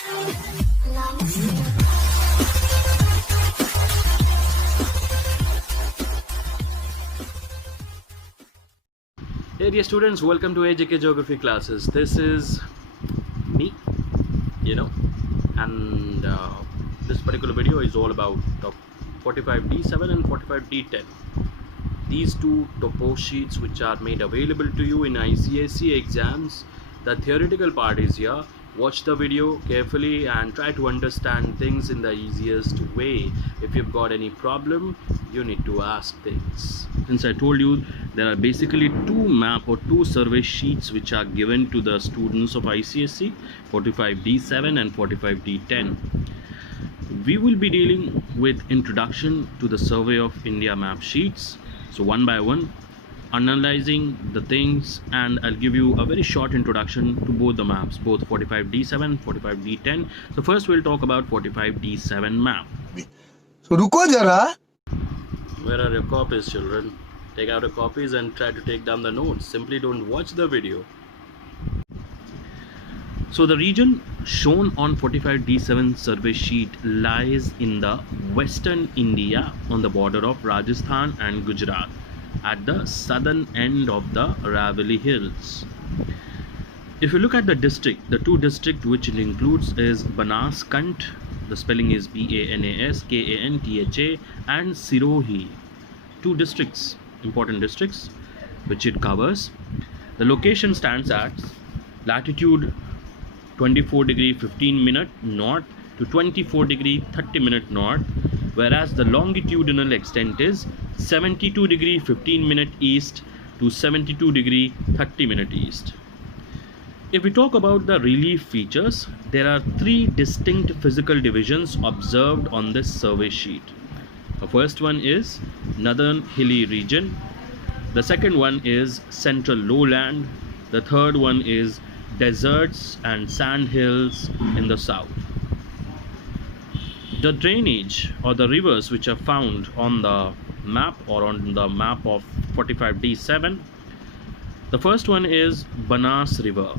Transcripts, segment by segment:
Hey dear students, welcome to AJK Geography classes. This is me, and this particular video is all about the 45D7 and 45D10. These two topo sheets which are made available to you in ICSE exams. The theoretical part is here. Watch the video carefully and try to understand things in the easiest way. If you've got any problem, you need to ask things. Since I told you there are basically two map or two survey sheets which are given to the students of ICSE, 45D7 and 45D10. We will be dealing with introduction to the Survey of India map sheets. So one by one, analyzing the things, and I'll give you a very short introduction to both the maps, both 45D7 and 45D10. So first we'll talk about 45D7 map. So रुको जरा. Where are your copies, children? Take out your copies and try to take down the notes. Simply don't watch the video. So the region shown on 45D7 survey sheet lies in the western India on the border of Rajasthan and Gujarat, at the southern end of the Aravalli Hills. If you look at the district, the two districts which it includes is Banaskant, the spelling is Banaskantha, and Sirohi. Two districts, important districts, which it covers. The location stands at latitude 24 degree 15 minute north to 24 degree 30 minute north, whereas the longitudinal extent is 72 degree 15 minute east to 72 degree 30 minute east. If we talk about the relief features, there are three distinct physical divisions observed on this survey sheet. The first one is northern hilly region, the second one is central lowland, the third one is deserts and sand hills in the south. The drainage or the rivers which are found on the map or on the map of 45D7, the first one is Banas River,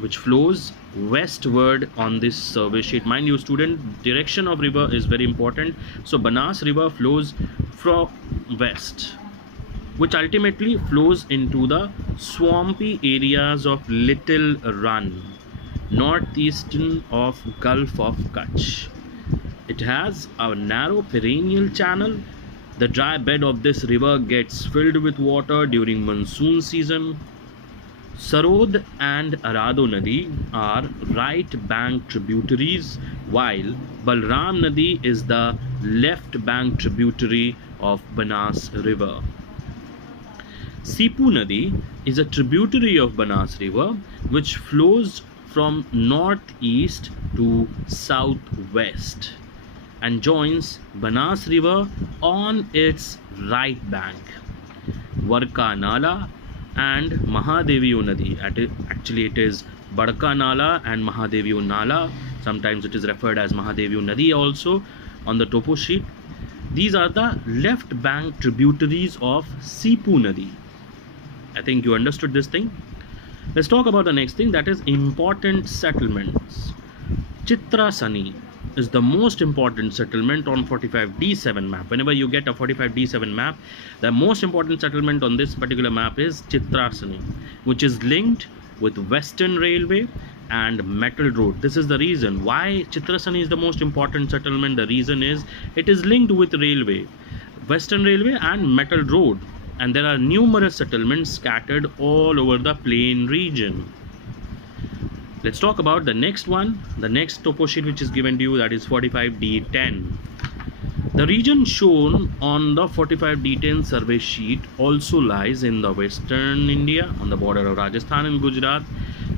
which flows westward on this survey sheet. Mind you, student, direction of river is very important. So Banas River flows from west, which ultimately flows into the swampy areas of Little Run, northeastern of Gulf of Kutch. It has a narrow perennial channel. The dry bed of this river gets filled with water during monsoon season. Sarod and Arado Nadi are right bank tributaries, while Balram Nadi is the left bank tributary of Banas River. Sipu Nadi is a tributary of Banas River which flows from northeast to southwest and joins Banas River on its right bank. Varka Nala and Mahadeviyo Nadi, actually it is Badka Nala and Mahadeviyo Nala, sometimes it is referred as Mahadeviyo Nadi also on the topo sheet. These are the left bank tributaries of Sipu Nadi. I think you understood this thing. Let's talk about the next thing, that is important settlements. Chitrasani is the most important settlement on 45D7 map. Whenever you get a 45D7 map, the most important settlement on this particular map is Chitrasani, which is linked with Western Railway and Metal Road. This is the reason why Chitrasani is the most important settlement. The reason is it is linked with railway, Western Railway and Metal Road, and there are numerous settlements scattered all over the plain region. Let's talk about the next one, the next topo sheet which is given to you, that is 45D10. The region shown on the 45D10 survey sheet also lies in the western India on the border of Rajasthan and Gujarat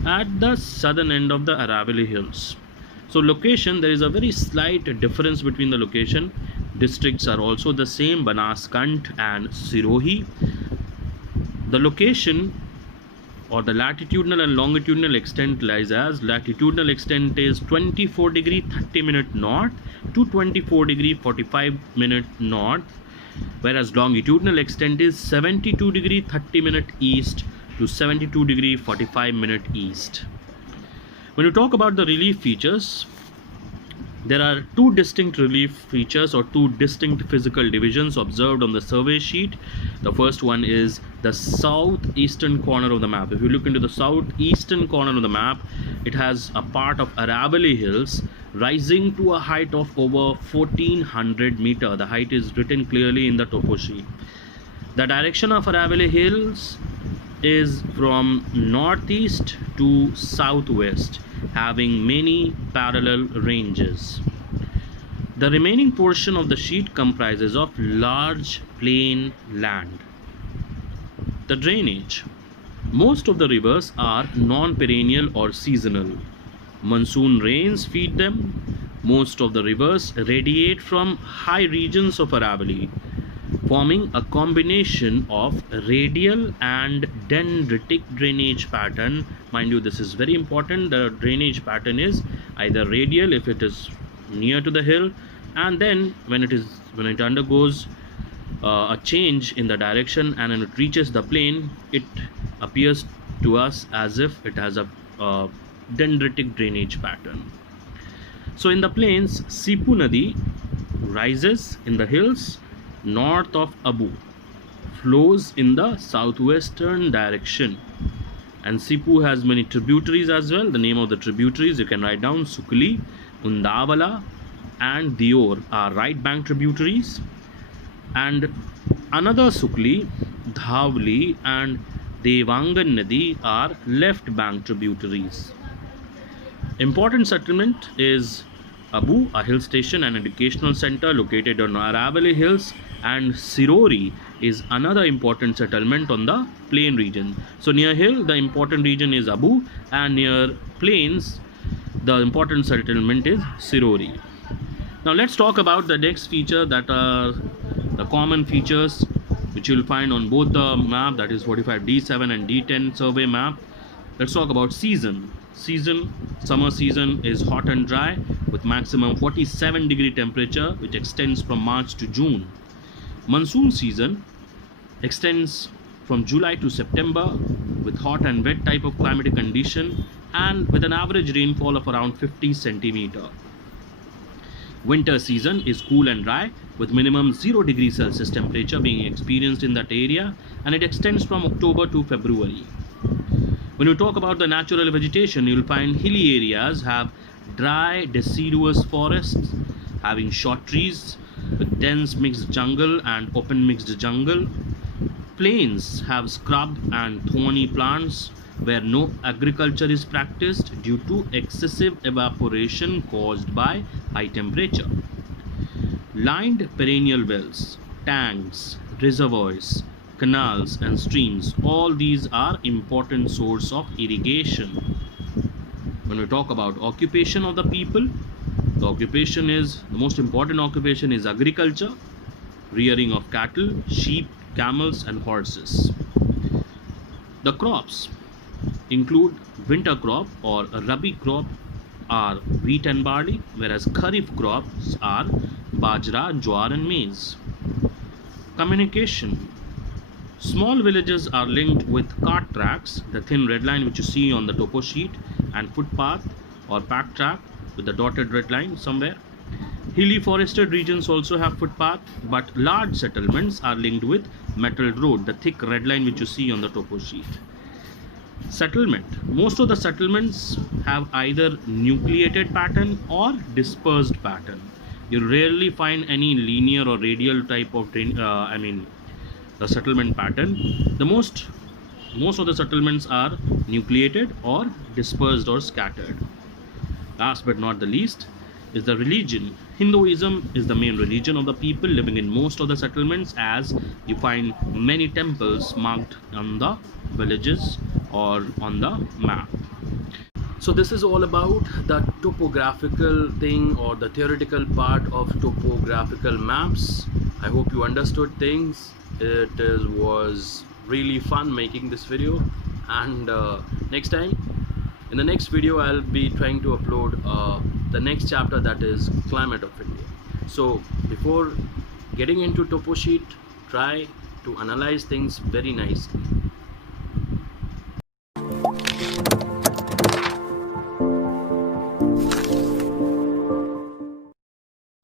at the southern end of the Aravalli Hills. So location, there is a very slight difference between the location. Districts are also the same, Banaskant and Sirohi. The location or the latitudinal and longitudinal extent lies as latitudinal extent is 24 degree 30 minute north to 24 degree 45 minute north, whereas longitudinal extent is 72 degree 30 minute east to 72 degree 45 minute east. When you talk about the relief features, there are two distinct relief features or two distinct physical divisions observed on the survey sheet. The first one is the southeastern corner of the map. If you look into the southeastern corner of the map, it has a part of Aravalli Hills rising to a height of over 1400 meter. The height is written clearly in the topo sheet. The direction of Aravalli Hills is from northeast to southwest, having many parallel ranges. The remaining portion of the sheet comprises of large plain land. The drainage. Most of the rivers are non-perennial or seasonal. Monsoon rains feed them. Most of the rivers radiate from high regions of Aravalli, forming a combination of radial and dendritic drainage pattern. Mind you, this is very important. The drainage pattern is either radial if it is near to the hill, and then when it undergoes a change in the direction and when it reaches the plain, it appears to us as if it has a dendritic drainage pattern. So in the plains, Sipu Nadi rises in the hills north of Abu, flows in the southwestern direction, and Sipu has many tributaries as well. The name of the tributaries you can write down: Sukli, Undavala and Dior are right bank tributaries, and another Sukli, Dhavli and Devangan Nadi are left bank tributaries. Important settlement is Abu, a hill station and educational center located on Aravalli Hills, and Sirori is another important settlement on the plain region. So near hill, the important region is Abu, and near plains, the important settlement is Sirori. Now let's talk about the next feature, that are the common features which you will find on both the map, that is 45D7 and D10 survey map. Let's talk about season. Summer season is hot and dry with maximum 47-degree temperature, which extends from March to June. Monsoon season extends from July to September with hot and wet type of climatic condition and with an average rainfall of around 50 centimeter. Winter season is cool and dry with minimum 0 degrees Celsius temperature being experienced in that area, and it extends from October to February. When you talk about the natural vegetation, you will find hilly areas have dry deciduous forests having short trees with dense mixed jungle and open mixed jungle. Plains have scrub and thorny plants where no agriculture is practiced due to excessive evaporation caused by high temperature. Lined perennial wells, tanks, reservoirs, canals and streams, all these are important source of irrigation. When we talk about occupation of the people, the most important occupation is agriculture, rearing of cattle, sheep, camels and horses. The crops include winter crop or rabi crop are wheat and barley, whereas kharif crops are bajra, jowar and maize. Communication. Small villages are linked with cart tracks, the thin red line which you see on the topo sheet, and footpath or pack track with the dotted red line somewhere. Hilly forested regions also have footpath, but large settlements are linked with metalled road, the thick red line which you see on the topo sheet. Settlement. Most of the settlements have either nucleated pattern or dispersed pattern. You rarely find any linear or radial type of the settlement pattern. Most of the settlements are nucleated or dispersed or scattered. Last but not the least is the religion. Hinduism is the main religion of the people living in most of the settlements, as you find many temples marked on the villages or on the map. So this is all about the topographical thing or the theoretical part of topographical maps. I hope you understood things. It was really fun making this video, and in the next video I'll be trying to upload the next chapter, that is climate of India. So before getting into topo sheet, try to analyze things very nicely.